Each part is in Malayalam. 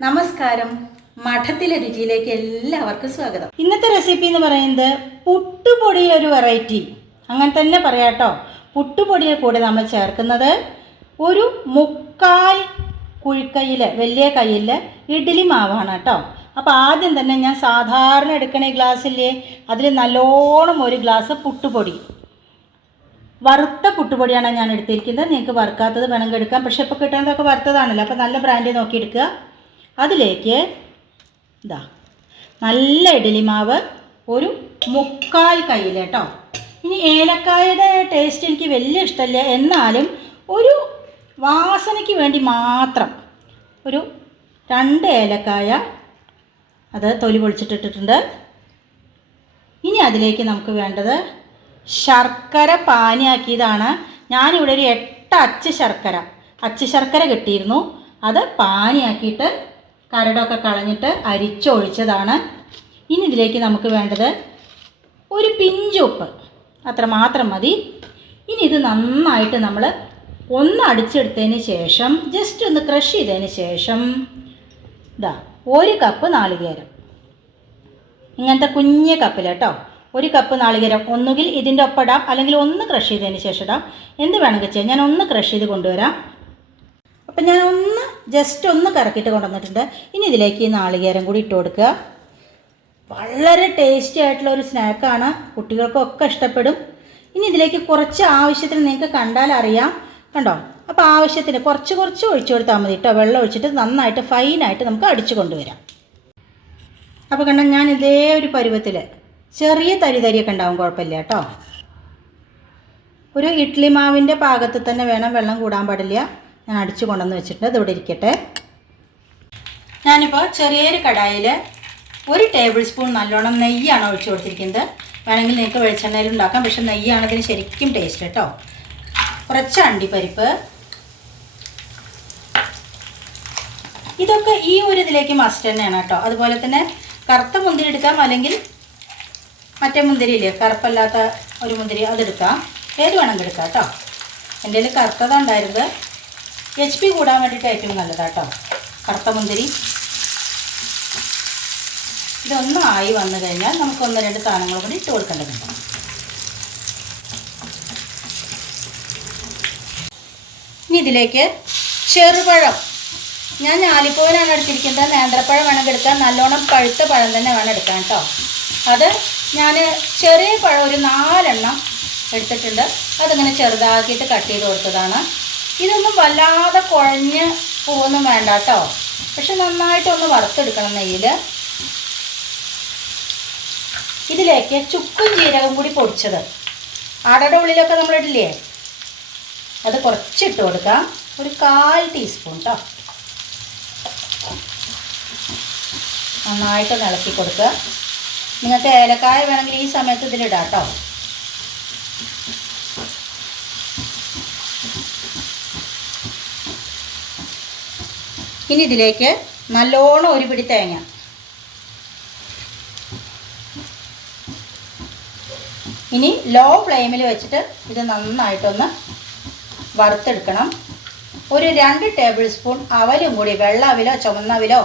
നമസ്കാരം. മഠത്തിലെ രുചിയിലേക്ക് എല്ലാവർക്കും സ്വാഗതം. ഇന്നത്തെ റെസിപ്പി എന്ന് പറയുന്നത് പുട്ടുപൊടിയിൽ ഒരു വെറൈറ്റി അങ്ങനെ തന്നെ പറയാട്ടോ പുട്ടുപൊടിയെ കൂടെ നമ്മൾ ചേർക്കുന്നത് ഒരു മുക്കാൽ കുഴിക്കയിൽ വലിയ കയ്യിൽ ഇഡ്ഡലി മാവാണ് കേട്ടോ അപ്പോൾ ആദ്യം തന്നെ ഞാൻ സാധാരണ എടുക്കണ ഗ്ലാസ്സില്ലേ അതിൽ നല്ലോണം ഒരു ഗ്ലാസ് പുട്ടുപൊടി. വറുത്ത പുട്ടുപൊടിയാണ് ഞാൻ എടുത്തിരിക്കുന്നത്. നിങ്ങൾക്ക് വറുക്കാത്തത് വേണമെങ്കിൽ എടുക്കാം. പക്ഷേ ഇപ്പോൾ കിട്ടുന്നതൊക്കെ വറുത്തതാണല്ലോ. അപ്പോൾ നല്ല ബ്രാൻഡ് നോക്കി എടുക്കുക അതിലേക്ക് ഇതാ നല്ല ഇഡലി മാവ് ഒരു മുക്കാൽ കയ്യിൽ കേട്ടോ. ഇനി ഏലക്കായുടെ ടേസ്റ്റ് എനിക്ക് വലിയ ഇഷ്ടമല്ല എന്നാലും ഒരു വാസനയ്ക്ക് വേണ്ടി മാത്രം ഒരു രണ്ട് ഏലക്കായ അത് തൊലി പൊളിച്ചിട്ടിട്ടിട്ടുണ്ട്. ഇനി അതിലേക്ക് നമുക്ക് വേണ്ടത് ശർക്കര പാനിയാക്കിയതാണ്. ഞാനിവിടെ ഒരു എട്ട് അച്ച് ശർക്കര അച്ച് ശർക്കര കിട്ടിയിരുന്നു. അത് പാനിയാക്കിയിട്ട് കരടൊക്കെ കളഞ്ഞിട്ട് അരിച്ചൊഴിച്ചതാണ്. ഇനി ഇതിലേക്ക് നമുക്ക് വേണ്ടത് ഒരു പിഞ്ചുപ്പ് അത്ര മാത്രം മതി. ഇനി ഇത് നന്നായിട്ട് നമ്മൾ ഒന്ന് അടിച്ചെടുത്തതിന് ശേഷം ജസ്റ്റ് ഒന്ന് ക്രഷ് ചെയ്തതിന് ശേഷം ഇതാ ഒരു കപ്പ് നാളികേരം. ഇങ്ങനത്തെ കുഞ്ഞ കപ്പിൽ കേട്ടോ. ഒരു കപ്പ് നാളികേരം ഒന്നുകിൽ ഇതിന്റെ ഒപ്പം ഇടാം അല്ലെങ്കിൽ ഒന്ന് ക്രഷ് ചെയ്തതിന് ശേഷം ഇടാം. എന്ത് വേണമെങ്കിൽ ഞാൻ ഒന്ന് ക്രഷ് ചെയ്ത് കൊണ്ടുവരാം. അപ്പം ഞാൻ ഒന്ന് ജസ്റ്റ് ഒന്ന് കറക്കിയിട്ട് കൊണ്ടുവന്നിട്ടുണ്ട്. ഇനി ഇതിലേക്ക് ഈ നാളികേരം കൂടി ഇട്ട് കൊടുക്കുക. വളരെ ടേസ്റ്റി ആയിട്ടുള്ള ഒരു സ്നാക്കാണ് കുട്ടികൾക്കൊക്കെ ഇഷ്ടപ്പെടും. ഇനി ഇതിലേക്ക് കുറച്ച് ആവശ്യത്തിന് നിങ്ങൾക്ക് കണ്ടാൽ അറിയാം. കണ്ടോ? അപ്പോൾ ആവശ്യത്തിന് കുറച്ച് കുറച്ച് ഒഴിച്ചു കൊടുത്താൽ മതി കേട്ടോ. വെള്ളം ഒഴിച്ചിട്ട് നന്നായിട്ട് ഫൈനായിട്ട് നമുക്ക് അടിച്ചു കൊണ്ടുവരാം. അപ്പോൾ കണ്ട ഞാൻ ഇതേ ഒരു പരുവത്തിൽ ചെറിയ തരി തരിയൊക്കെ ഉണ്ടാവും കുഴപ്പമില്ല കേട്ടോ. ഒരു ഇഡ്ലി മാവിന്റെ പാകത്തിൽ തന്നെ വേണം വെള്ളം കൂടാൻ പാടില്ല. ഞാൻ അടിച്ചു കൊണ്ടുവന്ന് വെച്ചിട്ടുണ്ട്. ഇതിവിടെ ഇരിക്കട്ടെ. ഞാനിപ്പോൾ ചെറിയൊരു കടായിൽ ഒരു ടേബിൾ സ്പൂൺ നല്ലോണം നെയ്യാണ് ഒഴിച്ചു കൊടുത്തിരിക്കുന്നത്. വേണമെങ്കിൽ നിങ്ങൾക്ക് വെളിച്ചെണ്ണയിൽ ഉണ്ടാക്കാം. പക്ഷെ നെയ്യാണ് ശരിക്കും ടേസ്റ്റ് കേട്ടോ. കുറച്ച് അണ്ടിപ്പരിപ്പ്. ഇതൊക്കെ ഈ ഒരു ഇതിലേക്ക് മസ്റ്റ് തന്നെയാണ് കേട്ടോ. അതുപോലെ തന്നെ കറുത്ത മുന്തിരി എടുക്കാം. അല്ലെങ്കിൽ മറ്റേ മുന്തിരി ഇല്ലേ? കറുപ്പല്ലാത്ത ഒരു മുന്തിരി അതെടുക്കാം ഏത് വേണമെങ്കിൽ എടുക്കാം കേട്ടോ. എന്റെ കയ്യിൽ ഉണ്ടായിരുന്നത്. എച്ച് പി കൂടാൻ വേണ്ടിയിട്ട് ഏറ്റവും നല്ലതാട്ടോ കറുത്ത മുന്തിരി. ഇതൊന്നും ആയി വന്നു കഴിഞ്ഞാൽ നമുക്ക് ഒന്ന് രണ്ട് സാധനങ്ങൾ കൂടി ഇട്ട് കൊടുക്കേണ്ടതുണ്ട്. ഇനി ഇതിലേക്ക് ചെറുപഴം. ഞാൻ ഞാലിപ്പൂവിനാണ് എടുത്തിരിക്കുന്നത്. നേന്ത്രപ്പഴം വേണമെങ്കിൽ എടുക്കാൻ നല്ലോണം പഴുത്ത പഴം തന്നെ വേണം എടുക്കാൻ കേട്ടോ അത് ഞാൻ ചെറിയ പഴം ഒരു നാലെണ്ണം എടുത്തിട്ടുണ്ട്. അതിങ്ങനെ ചെറുതാക്കിയിട്ട് കട്ട് ചെയ്ത് കൊടുത്തതാണ്. ഇതൊന്നും വല്ലാതെ കുഴഞ്ഞ് പോകുന്നു വേണ്ട കേട്ടോ പക്ഷെ നന്നായിട്ടൊന്ന് വറുത്തെടുക്കണം നെയ്യിൽ ഇതിലേക്ക് ചുക്കും ജീരകം കൂടി പൊടിച്ചത്. അടയുടെ ഉള്ളിലൊക്കെ നമ്മളിടില്ലേ അത് കുറച്ചിട്ട് കൊടുക്കാം. ഒരു കാൽ ടീസ്പൂൺ കേട്ടോ നന്നായിട്ട് ഇളക്കി കൊടുക്കുക. നിങ്ങൾക്ക് ഏലക്കായ വേണമെങ്കിൽ ഈ സമയത്ത് ഇതിലിടാം കേട്ടോ ഇനി ഇതിലേക്ക് നല്ലോണം ഒരു പിടി തേങ്ങ. ഇനി ലോ ഫ്ലെയിമിൽ വെച്ചിട്ട് ഇത് നന്നായിട്ടൊന്ന് വറുത്തെടുക്കണം. ഒരു രണ്ട് ടേബിൾ സ്പൂൺ അവലും കൂടി വെള്ളാവിലോ അവിലോ ചുമന്ന അവിലോ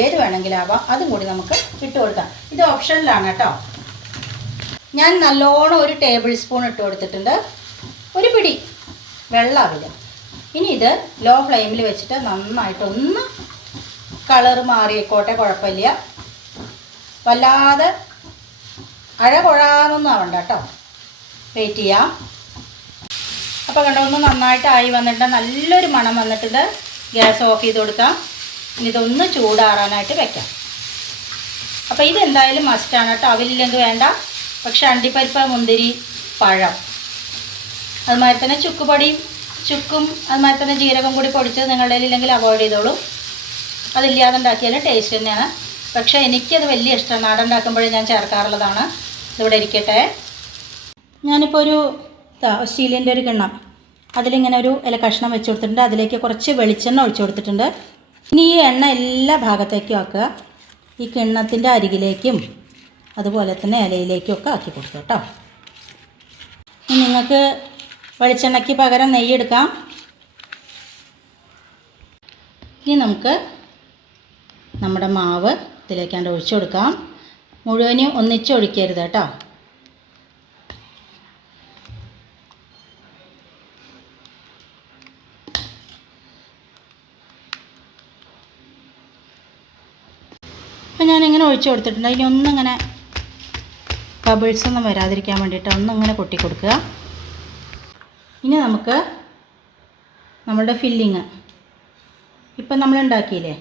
ഏത് വേണമെങ്കിലും ആവാം അതും കൂടി നമുക്ക് ഇട്ട് കൊടുക്കാം. ഇത് ഓപ്ഷനിലാണ് കേട്ടോ. ഞാൻ നല്ലോണം ഒരു ടേബിൾ സ്പൂൺ ഇട്ട് കൊടുത്തിട്ടുണ്ട്. ഒരു പിടി വെള്ള അവിൽ ഇനി ഇത് ലോ ഫ്ലെയിമിൽ വെച്ചിട്ട് നന്നായിട്ടൊന്ന് കളർ മാറിയേക്കോട്ടെ കുഴപ്പമില്ല വല്ലാതെ അഴ കുഴാന്നൊന്നും ആവണ്ട കേട്ടോ വെയിറ്റ് ചെയ്യാം. അപ്പോൾ കണ്ടോ ഒന്ന് നന്നായിട്ടായി വന്നിട്ട് നല്ലൊരു മണം വന്നിട്ടുണ്ട്. ഗ്യാസ് ഓഫ് ചെയ്ത് കൊടുക്കാം. ഇനി ഇതൊന്ന് ചൂടാറാനായിട്ട് വെക്കാം. അപ്പോൾ ഇതെന്തായാലും മസ്റ്റാണ് കേട്ടോ അവലില്ലെങ്കിൽ വേണ്ട. പക്ഷെ അണ്ടിപ്പരിപ്പ് മുന്തിരി പഴം. അതുമാതിരി തന്നെ ചുക്കുപൊടിയും ചുക്കും അതുമാതിരി തന്നെ ജീരകം കൂടി പൊടിച്ചത് നിങ്ങളുടെ ഇല്ലെങ്കിൽ അവോയ്ഡ് ചെയ്തോളൂ. അതില്ലാതെ ഉണ്ടാക്കിയാലും ടേസ്റ്റ് തന്നെയാണ്. പക്ഷേ എനിക്കത് വലിയ ഇഷ്ടമാണ്. നാടൻ ഉണ്ടാക്കുമ്പോഴേ ഞാൻ ചേർക്കാറുള്ളതാണ്. ഇവിടെ ഇരിക്കട്ടെ. ഞാനിപ്പോൾ ഒരു സ്റ്റീലിന്റെ ഒരു കിണ്ണം. അതിലിങ്ങനെ ഒരു ഇല കഷ്ണം വെച്ച് കൊടുത്തിട്ടുണ്ട്. അതിലേക്ക് കുറച്ച് വെളിച്ചെണ്ണ ഒഴിച്ചു കൊടുത്തിട്ടുണ്ട്. ഇനി ഈ എണ്ണ എല്ലാ ഭാഗത്തേക്കും ആക്കുക. ഈ കിണ്ണത്തിന്റെ അരികിലേക്കും അതുപോലെ തന്നെ ഇലയിലേക്കും ഒക്കെ ആക്കി കൊടുക്കുക കേട്ടോ. നിങ്ങൾക്ക് വെളിച്ചെണ്ണയ്ക്ക് പകരം നെയ്യെടുക്കാം ഇനി നമുക്ക് നമ്മുടെ മാവ് ഇതിലേക്കാണ്ട് ഒഴിച്ചു കൊടുക്കാം. മുഴുവനും ഒന്നിച്ച് ഒഴിക്കരുത് കേട്ടോ. അപ്പം ഞാനിങ്ങനെ ഒഴിച്ചു കൊടുത്തിട്ടുണ്ട്. അതിനൊന്നിങ്ങനെ ബബിൾസ് ഒന്നും വരാതിരിക്കാൻ വേണ്ടിയിട്ട് ഒന്നിങ്ങനെ കൊട്ടി കൊടുക്കുക. ഇനി നമുക്ക് നമ്മളുടെ ഫില്ലിങ് ഇപ്പം നമ്മൾ ഉണ്ടാക്കിയില്ലേ?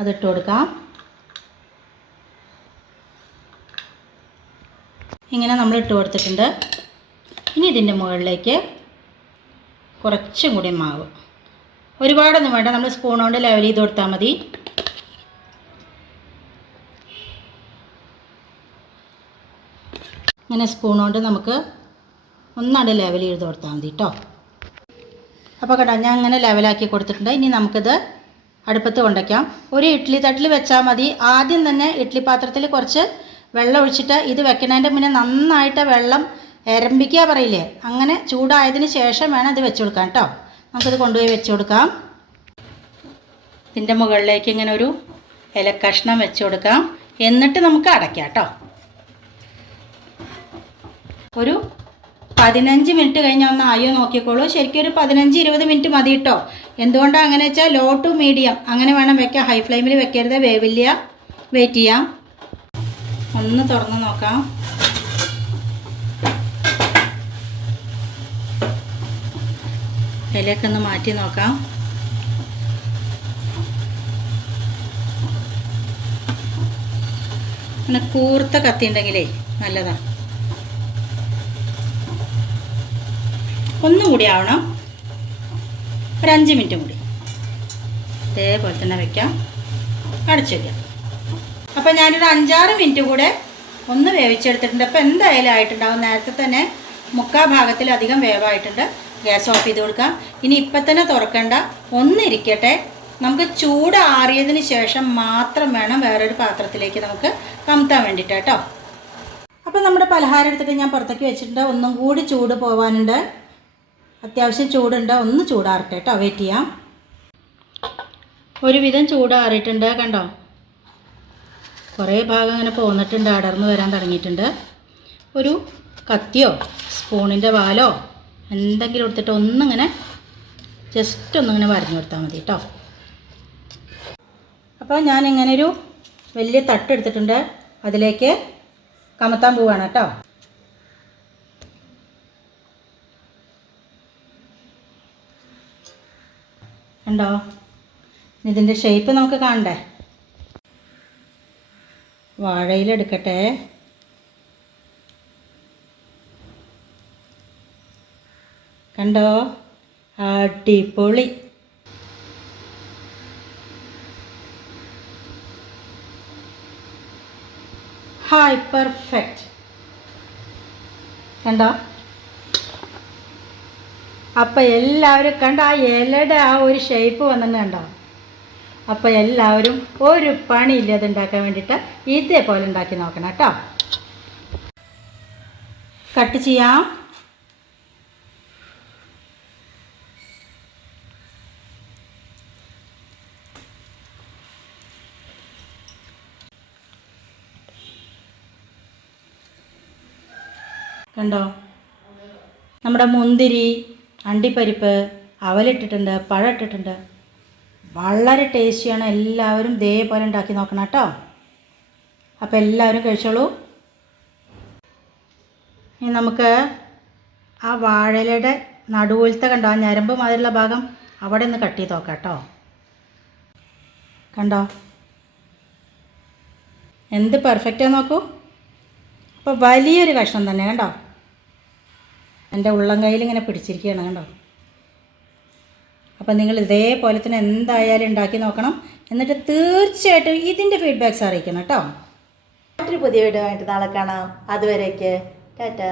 അതിട്ട് കൊടുക്കാം. ഇങ്ങനെ നമ്മൾ ഇട്ട് കൊടുത്തിട്ടുണ്ട്. ഇനി ഇതിന്റെ മുകളിലേക്ക് കുറച്ചും കൂടി മാവ്. ഒരുപാടൊന്നും വേണ്ട. നമ്മൾ സ്പൂൺ കൊണ്ട് ലെവൽ ചെയ്ത് കൊടുത്താൽ മതി. ഇങ്ങനെ സ്പൂൺ കൊണ്ട് നമുക്ക് ഒന്നാണ്ട് ലെവൽ ചെയ്ത് കൊടുത്താൽ മതി കേട്ടോ അപ്പോൾ കേട്ടോ ഞാൻ അങ്ങനെ ലെവലാക്കി കൊടുത്തിട്ടുണ്ട്. ഇനി നമുക്കിത് അടുപ്പത്ത് കൊണ്ടയ്ക്കാം. ഒരു ഇഡ്ഡലി തട്ടിൽ വെച്ചാൽ മതി. ആദ്യം തന്നെ ഇഡ്ഡലി പാത്രത്തിൽ കുറച്ച് വെള്ളം ഒഴിച്ചിട്ട് ഇത് വെക്കണതിന്റെ മുന്നേ നന്നായിട്ട് വെള്ളം എരമ്പിക്കുക പറയില്ലേ? അങ്ങനെ ചൂടായതിന് ശേഷം വേണം ഇത് വെച്ച് കൊടുക്കാൻ കേട്ടോ നമുക്കിത് കൊണ്ടുപോയി വെച്ച് കൊടുക്കാം. ഇതിന്റെ മുകളിലേക്ക് ഇങ്ങനെ ഒരു ഇലക്കഷ്ണം വെച്ച് കൊടുക്കാം. എന്നിട്ട് നമുക്ക് അടയ്ക്കാം കേട്ടോ ഒരു പതിനഞ്ച് മിനിറ്റ് കഴിഞ്ഞാൽ ഒന്ന് ആയോ നോക്കിക്കോളൂ. ശരിക്കും ഒരു പതിനഞ്ച് ഇരുപത് മിനിറ്റ് മതി കേട്ടോ എന്തുകൊണ്ടാണ് അങ്ങനെ വെച്ചാൽ ലോ ടു മീഡിയം അങ്ങനെ വേണം വെക്കാം ഹൈ ഫ്ലെയിമിൽ വെക്കരുത്. വേവില്ല. വെയിറ്റ് ചെയ്യാം. ഒന്ന് തുറന്ന് നോക്കാം. ഇലയൊക്കെ ഒന്ന് മാറ്റി നോക്കാം. അങ്ങനെ കൂർത്ത കത്തി ഉണ്ടെങ്കിലേ നല്ലതാണ് ഒന്നും കൂടി ആവണം. ഒരു അഞ്ച് മിനിറ്റും കൂടി. ഇതേപോലെ തന്നെ വെക്കാം. അടച്ചു വയ്ക്കാം അപ്പോൾ ഞാനൊരു അഞ്ചാറ് മിനിറ്റ് കൂടെ ഒന്ന് വേവിച്ചെടുത്തിട്ടുണ്ട്. അപ്പോൾ എന്തായാലും ആയിട്ടുണ്ടാവും. നേരത്തെ തന്നെ മുക്കാ ഭാഗത്തിലധികം വേവായിട്ടുണ്ട്. ഗ്യാസ് ഓഫ് ചെയ്ത് കൊടുക്കാം. ഇനി ഇപ്പം തന്നെ തുറക്കണ്ട ഒന്നിരിക്കട്ടെ നമുക്ക് ചൂട് ആറിയതിന് ശേഷം മാത്രം വേണം വേറൊരു പാത്രത്തിലേക്ക് നമുക്ക് കമത്താൻ വേണ്ടിയിട്ട് കേട്ടോ. അപ്പോൾ നമ്മുടെ പലഹാരം എടുത്തിട്ട് ഞാൻ പുറത്തേക്ക് വെച്ചിട്ടുണ്ട്. ഒന്നും കൂടി ചൂട് പോവാനുണ്ട്. അത്യാവശ്യം ചൂടുണ്ട് ഒന്ന് ചൂടാറട്ടെ കേട്ടോ വെയിറ്റ് ചെയ്യാം. ഒരുവിധം ചൂടാറിയിട്ടുണ്ട് കണ്ടോ? കുറേ ഭാഗം ഇങ്ങനെ പോന്നിട്ടുണ്ട് അടർന്ന് വരാൻ തുടങ്ങിയിട്ടുണ്ട്. ഒരു കത്തിയോ സ്പൂണിന്റെ വാലോ എന്തെങ്കിലും എടുത്തിട്ട് ഒന്നിങ്ങനെ ജസ്റ്റ് ഒന്നിങ്ങനെ വരഞ്ഞു കൊടുത്താൽ മതി കേട്ടോ അപ്പോൾ ഞാനിങ്ങനെ ഒരു വലിയ തട്ടെടുത്തിട്ടുണ്ട് അതിലേക്ക് കമത്താൻ പോവാണ് കേട്ടോ ഉണ്ടോ? ഇതിന്റെ ഷേപ്പ് നമുക്ക് കാണണ്ടേ? വാഴയിലെടുക്കട്ടെ കണ്ടോ? അടിപൊളി. ഹായ് പെർഫെക്റ്റ് കണ്ടോ? അപ്പം എല്ലാവരും കണ്ട ആ ഇലയുടെ ആ ഒരു ഷേപ്പ് വന്നിട്ട് കണ്ടോ? അപ്പോൾ എല്ലാവരും ഒരു പണി ഇല്ലാതെ ഉണ്ടാക്കാൻ വേണ്ടിയിട്ട് ഇതേപോലെ ഉണ്ടാക്കി നോക്കണം കേട്ടോ. കട്ട് ചെയ്യാം. കണ്ടോ? നമ്മുടെ മുന്തിരി അണ്ടിപ്പരിപ്പ് അവലിട്ടിട്ടുണ്ട് പഴം ഇട്ടിട്ടുണ്ട് വളരെ ടേസ്റ്റിയാണ്. എല്ലാവരും ഇതേപോലെ ഉണ്ടാക്കി നോക്കണം കേട്ടോ. അപ്പോൾ എല്ലാവരും കഴിച്ചോളൂ. ഇനി നമുക്ക് ആ വാഴയിലയുടെ നടുവിലത്തെ കണ്ടോ? ആ ഞരമ്പ് മാതിരിയുള്ള ഭാഗം അവിടെ ഒന്ന് കട്ട് ചെയ്ത് നോക്കാം കേട്ടോ. കണ്ടോ? എന്ത് പെർഫെക്റ്റാണ് നോക്കൂ. അപ്പോൾ വലിയൊരു കഷ്ണം തന്നെ കണ്ടോ? എന്റെ ഉള്ളം കയ്യിൽ ഇങ്ങനെ പിടിച്ചിരിക്കുകയാണ് കണ്ടോ? അപ്പം നിങ്ങൾ ഇതേപോലെ തന്നെ എന്തായാലും ഉണ്ടാക്കി നോക്കണം. എന്നിട്ട് തീർച്ചയായിട്ടും ഇതിന്റെ ഫീഡ്ബാക്ക്സ് അറിയിക്കണം കേട്ടോ. മറ്റൊരു പുതിയ വീഡിയോ ആയിട്ട് നാളെ കാണാം. അതുവരേക്ക്. ടാറ്റാ.